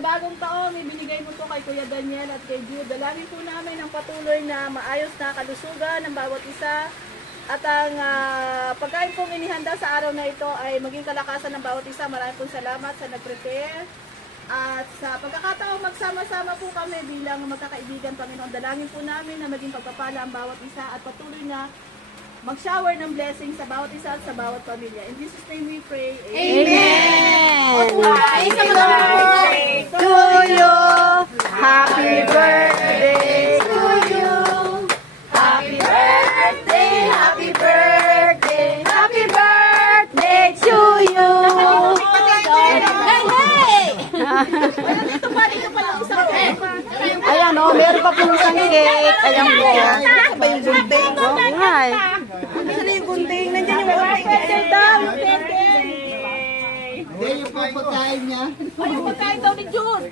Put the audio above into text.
panibagong taon, ibinigay mo to kay Kuya Daniel at kay Jude. Dalangin po namin ang patuloy na maayos na kalusugan ng bawat isa. At ang pagkain pong inihanda sa araw na ito ay maging kalakasan ng bawat isa. Maraming pong salamat sa nag-prepare. At sa pagkakataong magsama-sama po kami bilang magkakaibigan, Panginoon, dalangin po namin na maging pagpapala ang bawat isa at patuloy na mag-shower ng blessing sa bawat isa at sa bawat pamilya. In Jesus' name we pray. Amen! Happy birthday to you! Happy birthday to you! Happy birthday! Happy birthday! Happy birthday to you! Dito pa lang isang Ayan o, meron pa pong isang cake. Ayan po. Ba yung gunting? Ay. Saan yung gunting? Nandiyan yung gunting. birthday! Hindi, yung pagkain niya. Ay, yung pagkain daw ni June!